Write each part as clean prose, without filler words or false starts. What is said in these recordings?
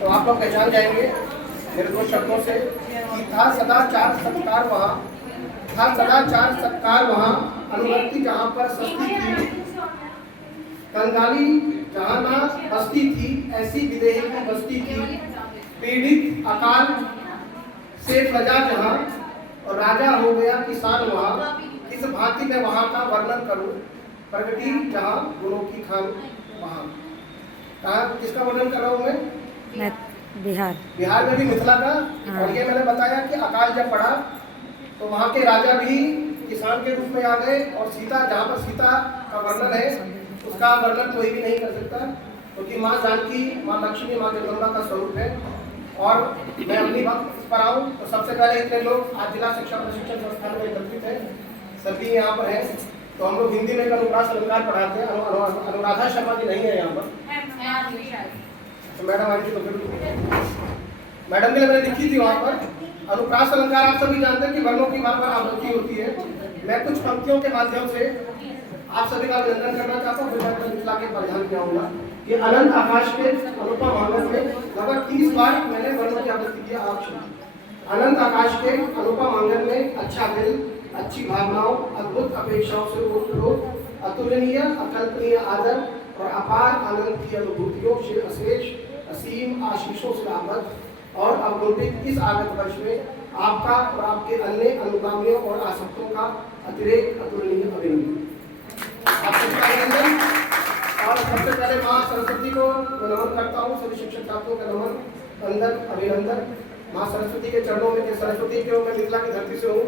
तो आप लोग पहचान जाएंगे मेरे दो शब्दों से कि था सदाचार सत्कार वहाँ, था सदाचार सत्कार वहाँ, अनुरक्ति जहाँ पर सस्ती थी, कंगाली जहाँ ना बस्ती थी, ऐसी विदेही की बस्ती थी, पीड़ित अकाल से प्रजा जहाँ, और राजा हो गया किसान वहाँ, किस भांति में वहाँ का वर्णन करूँ, प्रगति जहाँ गुणों की खान वहाँ। कहाँ किसका वर्णन कर रहा हूँ मैं? बिहार में भी मिथिला का। और ये मैंने बताया कि अकाल जब पड़ा तो वहाँ के राजा भी किसान के रूप में आ गए, और सीता जहाँ पर सीता का वर्णन है उसका वर्णन कोई भी नहीं कर सकता, क्योंकि माँ जानकी, माँ लक्ष्मी, माँ जगदम्बा का स्वरूप है। और मैं अपनी बात इस पर आऊँ तो सबसे पहले इतने लोग आज जिला शिक्षा प्रशिक्षण संस्थान में एकत्रित हैं, सभी यहाँ पर हैं। तो हम लोग हिंदी में एक अनुप्रास अलंकार पढ़ाते हैं। अनुराधा शर्मा जी नहीं है यहाँ पर, तो मैडम आई थी, तो फिर मैडम के लिए मैंने लिखी थी वहाँ पर। अनुप्रास अलंकार आप सभी जानते हैं कि वर्णों की बार बार आवृत्ति होती है। मैं कुछ पंक्तियों के माध्यम से आप सभी का अभिनंदन करना चाहता हूँ, फिर मैं मिथिला के परिधान किया होगा कि अनंत आकाश के अनुपम आंगन में लगभग 30 बार मैंने वर्णों की आवृत्ति किया। आप अनंत आकाश के अनुपम आंगन में अच्छा दिल, अच्छी भावनाओं, अद्भुत अपेक्षाओं से लोग, अतुलनीय अकल्पनीय आदर और अपार आनंद की अनुभूतियों से अशेष असीम आशीषों से आबद्ध और अवलोकित इस आगत वर्ष में आपका और आपके अन्य अनुगामियों और आसक्तों का अतिरेक अतुलनीय अभिनंदन। और सबसे पहले माँ सरस्वती को नमन करता हूँ, सभी शिक्षक छात्रों का नमन, वंदन, अभिनंदन। माँ सरस्वती के चरणों में, सरस्वती के मैं मिथिला की धरती से हूँ,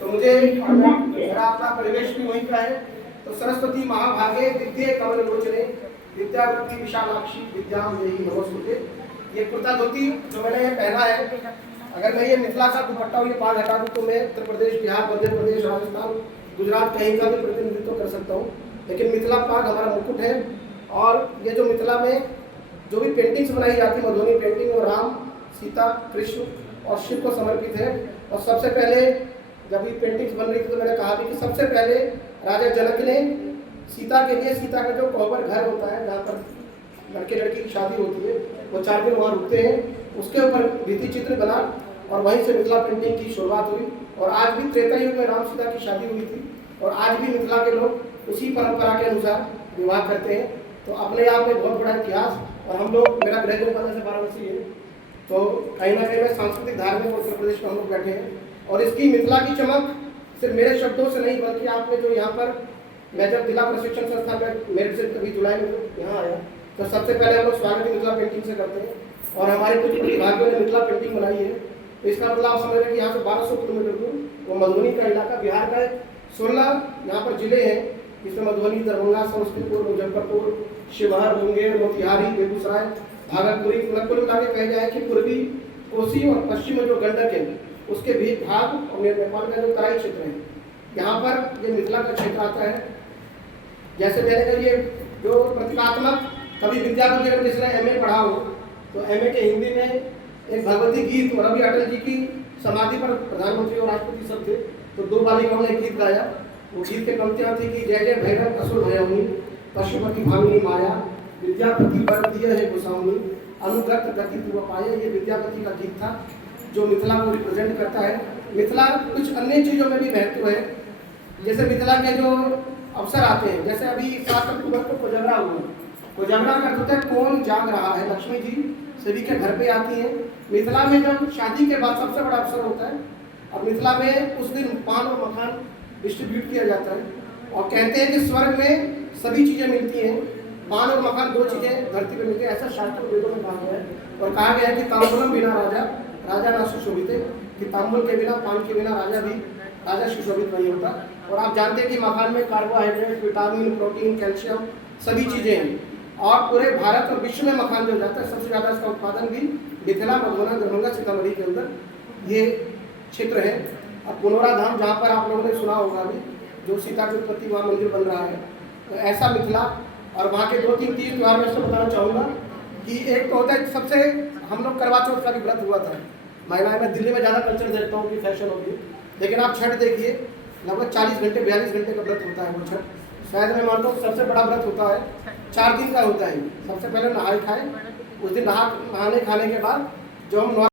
तो मुझे मेरा अपना परिवेश भी वहीं का है। तो सरस्वती महाभागे विद्ये कमल लोचने, विद्यारूपी विशालाक्षी विद्याम देहि नमोस्तुते। ये कुर्ता धोती जो मैंने ये पहना है, अगर मैं ये मिथिला का दुपट्टा ये पाग हटा दूँ तो मैं उत्तर प्रदेश, बिहार, मध्य प्रदेश, राजस्थान, गुजरात कहीं का भी प्रतिनिधित्व कर सकता हूँ। लेकिन मिथिला पाग हमारा मुकुट है। और ये जो मिथिला में जो भी पेंटिंग्स बनाई जाती है, मधुबनी पेंटिंग, और राम, सीता, कृष्ण और शिव को समर्पित है। और सबसे पहले जब ये पेंटिंग्स बन रही थी तो मैंने कहा भी कि सबसे पहले राजा जनक ने सीता के लिए, सीता का जो कोहबर घर होता है जहाँ पर लड़के लड़की की शादी होती है, वो 4 दिन वहाँ रुकते हैं, उसके ऊपर भित्ति चित्र बना और वहीं से मिथिला पेंटिंग की शुरुआत हुई। और आज भी त्रेता युग में राम सीता की शादी हुई थी, और आज भी मिथिला के लोग उसी परंपरा के अनुसार विवाह करते हैं। तो अपने आप में बहुत बड़ा इतिहास। और हम लोग, मेरा गृह जनपद से वाराणसी है, तो कहीं ना कहीं में सांस्कृतिक धार्मिक उत्तर प्रदेश में हम लोग बैठे हैं। और इसकी मिथिला की चमक सिर्फ मेरे शब्दों से नहीं, बल्कि आपने जो यहाँ पर, मैं जब जिला प्रशिक्षण संस्थान में मेरे से कभी जुलाई में यहाँ आया तो सबसे पहले हम लोग स्वागत मिथिला पेंटिंग से करते हैं। और हमारे कुछ प्रतिभागियों ने मिथिला पेंटिंग बनाई है। तो इसका मतलब आप समझ रहे हैं कि यहाँ से 1200 किलोमीटर दूर वो मधुबनी का इलाका, बिहार का 16 यहाँ पर जिले हैं, जिसमें मधुबनी, दरभंगा, समस्तीपुर, मुजफ्फरपुर, शिवहर, मुंगेर, मोतिहारी, बेगूसराय, भागलपुरी, कुल मिला के कहे जाए कि पूर्वी कोसी और पश्चिम में जो गंडक है उसके बीच भाग और नेपाल का जो तराई क्षेत्र है, यहाँ पर ये मिथिला का क्षेत्र आता है। जैसे मैंने कहा, ये जो प्रतीकात्मक, कभी विद्यापति अगर किसी ने MA पढ़ा हो तो MA के हिंदी में एक भगवती गीत, और अभी अटल जी की समाधि पर प्रधानमंत्री और राष्ट्रपति सब थे, तो 2 बालिकाओं ने गीत गाया। वो गीत के पंक्तियाँ थी कि जय जय भैरव असुर भयमुनि, पशुपति भामिनी माया, विद्यापति वर दिय है गोसाउनी, अनुग्रत गति पूर्व पाए। ये विद्यापति का गीत था जो मिथिला को रिप्रेजेंट करता है। मिथिला कुछ अन्य चीज़ों में भी महत्व है, जैसे मिथिला के जो अवसर आते हैं, जैसे अभी 7 अक्टूबर को कोजगरा हुआ। कोजगरा का अर्थ होता है कौन जाग रहा है। लक्ष्मी जी सभी के घर पे आती हैं। मिथिला में जब शादी के बाद सबसे बड़ा अवसर होता है, और मिथिला में उस दिन पान और मखान डिस्ट्रीब्यूट किया जाता है। और कहते हैं कि स्वर्ग में सभी चीज़ें मिलती हैं, पान और मखान 2 चीज़ें धरती पर मिलती है, ऐसा शास्त्र वेदों में कहा गया है। और कहा गया है कि तांबूलम बिना राजा, राजा ना सुशोभित है, कि तांबुल के बिना, पान के बिना राजा सुशोभित नहीं होता। और आप जानते हैं कि मखान में कार्बोहाइड्रेट, विटामिन, प्रोटीन, कैल्शियम सभी चीज़ें हैं। और पूरे भारत और विश्व में मखान जो जाता है, सबसे ज़्यादा इसका उत्पादन भी मिथिला, मधुबनी, दरभंगा, सीतामढ़ी के अंदर ये क्षेत्र है। अब पुनौरा धाम, जहाँ पर आप लोगों ने सुना होगा अभी, जो सीता की उत्पत्ति वहाँ मंदिर बन रहा है, तो ऐसा मिथिला। और वहाँ के 2-3 तीज त्यौहार मैं इसको बताना चाहूँगा कि एक तो होता है, सबसे हम लोग करवा चौथ का भी व्रत हुआ था। मैं दिल्ली में ज़्यादा कल्चर देखता हूँ कि फैशन होगी, लेकिन आप छठ देखिए, लगभग 40 घंटे 42 घंटे का व्रत होता है वो छठ। शायद मैं मानता हूँ सबसे बड़ा व्रत होता है, 4 दिन का होता है। सबसे पहले नहाए खाए, उस दिन नहाने खाने के बाद जो हम